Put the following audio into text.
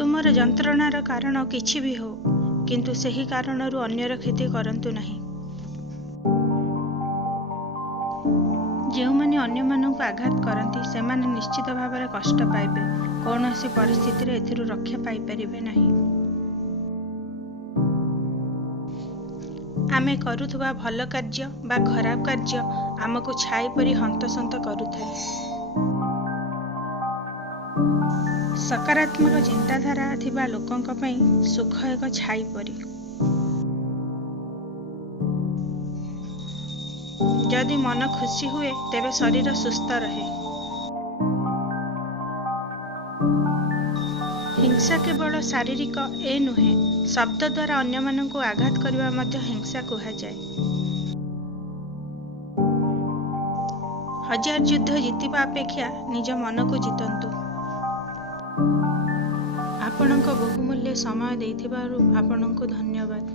तुमर जंत्रणार कारण किछि भी हो, किंतु सही कारणरू अन्यर क्षति करंतु नहीं। ଯେଉଁମାନେ ଅନ୍ୟମାନଙ୍କୁ ଆଘାତ କରନ୍ତି ସେମାନେ ନିଶ୍ଚିତ ଭାବରେ କଷ୍ଟ ପାଇବେ, କୌଣସି ପରିସ୍ଥିତିରେ ଏଥିରୁ ରକ୍ଷା ପାଇପାରିବେ ନାହିଁ। ଆମେ କରୁଥିବା ଭଲ କାର୍ଯ୍ୟ ବା ଖରାପ କାର୍ଯ୍ୟ ଆମକୁ ଛାଇ ପରି ହନ୍ତସନ୍ତ କରୁଥାଏ। ସକାରାତ୍ମକ ଚିନ୍ତାଧାରା ଥିବା ଲୋକଙ୍କ ପାଇଁ ସୁଖ ଏକ ଛାଇ ପରି। ଯଦି ମନ ଖୁସି ହୁଏ ତେବେ ଶରୀର ସୁସ୍ଥ ରହେ। ହିଂସା କେବଳ ଶାରୀରିକ ଏ ନୁହେଁ, ଶବ୍ଦ ଦ୍ୱାରା ଅନ୍ୟମାନଙ୍କୁ ଆଘାତ କରିବା ମଧ୍ୟ ହିଂସା କୁହାଯାଏ। ହଜାର ଯୁଦ୍ଧ ଜିତିବା ଅପେକ୍ଷା ନିଜ ମନକୁ ଜିତନ୍ତୁ। ଆପଣଙ୍କ ବହୁମୂଲ୍ୟ ସମୟ ଦେଇଥିବାରୁ ଆପଣଙ୍କୁ ଧନ୍ୟବାଦ।